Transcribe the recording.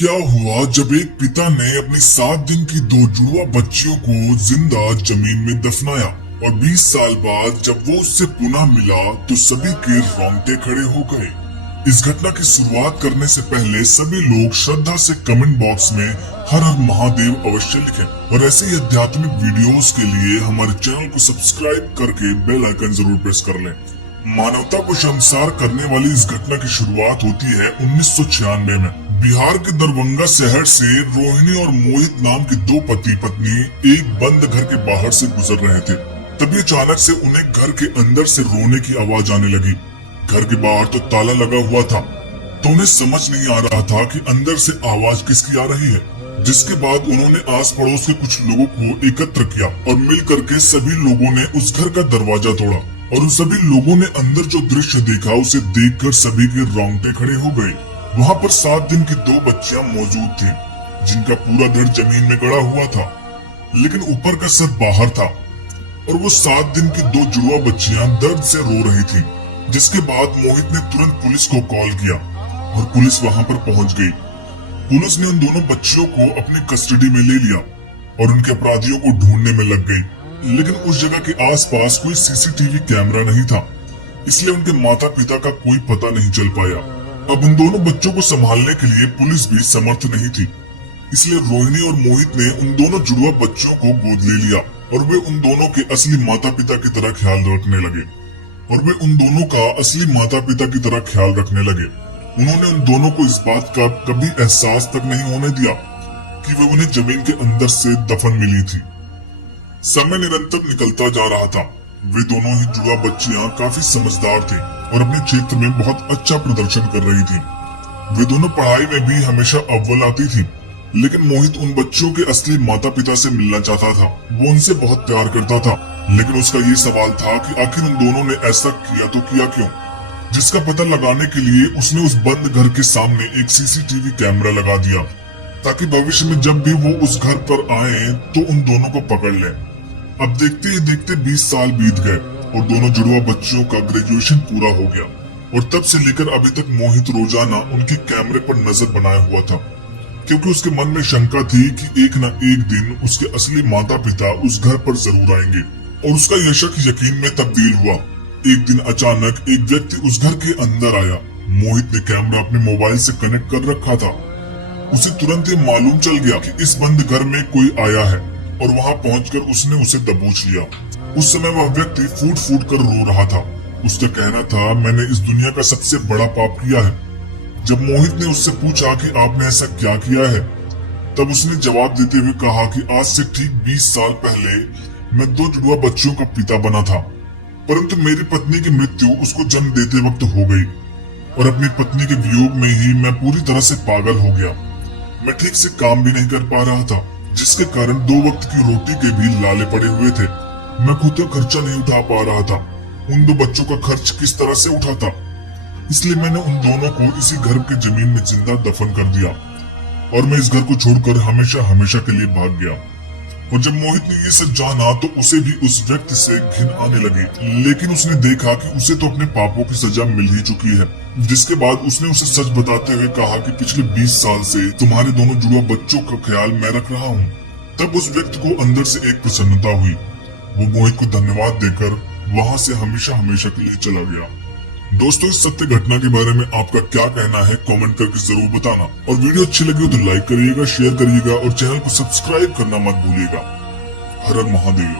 क्या हुआ जब एक पिता ने अपनी 7 दिन की 2 जुड़वा बच्चियों को जिंदा जमीन में दफनाया और 20 साल बाद जब वो उससे पुनः मिला तो सभी के रोंगटे खड़े हो गए। इस घटना की शुरुआत करने से पहले सभी लोग श्रद्धा से कमेंट बॉक्स में हर हर महादेव अवश्य लिखें और ऐसे ही आध्यात्मिक वीडियोस के लिए हमारे चैनल को सब्सक्राइब करके बेल आइकन जरूर प्रेस कर लें। मानवता को शर्मसार करने वाली इस घटना की शुरुआत होती है 1996 में। बिहार के दरभंगा शहर से रोहिणी और मोहित नाम के 2 पति पत्नी एक बंद घर के बाहर से गुजर रहे थे। तभी अचानक से उन्हें घर के अंदर से रोने की आवाज आने लगी। घर के बाहर तो ताला लगा हुआ था, तो उन्हें समझ नहीं आ रहा था कि अंदर से आवाज किसकी आ रही है। जिसके बाद उन्होंने आस पड़ोस के कुछ लोगों को एकत्र किया और मिल करके सभी लोगों ने उस घर का दरवाजा तोड़ा और उन सभी लोगों ने अंदर जो दृश्य देखा उसे देखकर सभी के रोंगटे खड़े हो गए। वहाँ पर 7 दिन की 2 बच्चियां मौजूद थी जिनका पूरा धड़ जमीन में गड़ा हुआ था, लेकिन ऊपर का सर बाहर था और वो 7 दिन की 2 जुड़वा बच्चियां दर्द से रो रही थी। जिसके बाद मोहित ने तुरंत पुलिस को कॉल किया और पुलिस वहाँ पर पहुंच गई। पुलिस ने उन दोनों बच्चियों को अपनी कस्टडी में ले लिया और उनके अपराधियों को ढूंढने में लग गई। लेकिन उस जगह के आसपास कोई सीसीटीवी कैमरा नहीं था, इसलिए उनके माता पिता का कोई पता नहीं चल पाया। अब उन दोनों बच्चों को संभालने के लिए पुलिस भी समर्थ नहीं थी, इसलिए रोहिणी और मोहित ने उन दोनों जुड़वा बच्चों को गोद ले लिया और वे उन दोनों के असली माता पिता की तरह ख्याल रखने लगे उन्होंने उन दोनों को इस बात का कभी एहसास तक नहीं होने दिया कि वे उन्हें जमीन के अंदर से दफन मिली थी। समय निरंतर निकलता जा रहा था। वे दोनों ही जुड़वा बच्चियां काफी समझदार थी और अपने क्षेत्र में बहुत अच्छा प्रदर्शन कर रही थी। वे दोनों पढ़ाई में भी हमेशा अव्वल आती थी, लेकिन मोहित उन बच्चों के असली माता पिता से मिलना चाहता था। वो उनसे बहुत प्यार करता था, लेकिन उसका ये सवाल था कि आखिर उन दोनों ने ऐसा किया तो किया क्यों। जिसका पता लगाने के लिए उसने उस बंद घर के सामने एक सीसीटीवी कैमरा लगा दिया, ताकि भविष्य में जब भी वो उस घर पर आए तो उन दोनों को पकड़ ले। अब देखते ही देखते 20 साल बीत गए और दोनों जुड़वा बच्चियों का ग्रेजुएशन पूरा हो गया और तब से लेकर अभी तक मोहित रोजाना उनके कैमरे पर नजर बनाए हुआ था, क्योंकि उसके मन में शंका थी कि एक न एक दिन उसके असली माता पिता उस घर पर जरूर आएंगे। और उसका यह शक यकीन में तब्दील हुआ। एक दिन अचानक एक व्यक्ति उस घर के अंदर आया। मोहित ने कैमरा अपने मोबाइल से कनेक्ट कर रखा था। उसे तुरंत ही मालूम चल गया कि इस बंद घर में कोई आया है और वहां पहुंचकर उसने उसे दबोच लिया। उस समय वह व्यक्ति फूट फूट कर रो रहा था। उसका कहना था, मैंने इस दुनिया का सबसे बड़ा पाप किया है। जब मोहित ने उससे पूछा कि आपने ऐसा क्या किया है, तब उसने जवाब देते हुए कहा कि आज से ठीक 20 साल पहले मैं 2 जुड़वा बच्चियों का पिता बना था, परंतु मेरी पत्नी की मृत्यु उसको जन्म देते वक्त हो गई और अपनी पत्नी के वियोग में ही मैं पूरी तरह से पागल हो गया। मैं ठीक से काम भी नहीं कर पा रहा था, जिसके कारण 2 वक्त की रोटी के भी लाले पड़े हुए थे। मैं खुद का खर्चा नहीं उठा पा रहा था। उन 2 बच्चों का खर्च किस तरह से उठाता, इसलिए मैंने उन दोनों को इसी घर के जमीन में जिंदा दफन कर दिया और मैं इस घर को छोड़कर हमेशा हमेशा के लिए भाग गया। और जब मोहित ने ये सब जाना तो उसे भी उस व्यक्ति से घिन आने लगी, लेकिन उसने देखा कि उसे तो अपने पापों की सजा मिल ही चुकी है। जिसके बाद उसने उसे सच बताते हुए कहा कि पिछले 20 साल से तुम्हारे दोनों जुड़वा बच्चों का ख्याल मैं रख रहा हूँ। तब उस व्यक्ति को अंदर से एक प्रसन्नता हुई। वो मोहित को धन्यवाद देकर वहाँ से हमेशा हमेशा के लिए चला गया। दोस्तों, इस सत्य घटना के बारे में आपका क्या कहना है कमेंट करके जरूर बताना और वीडियो अच्छी लगी हो तो लाइक करिएगा, शेयर करिएगा और चैनल को सब्सक्राइब करना मत भूलिएगा। हर हर महादेव।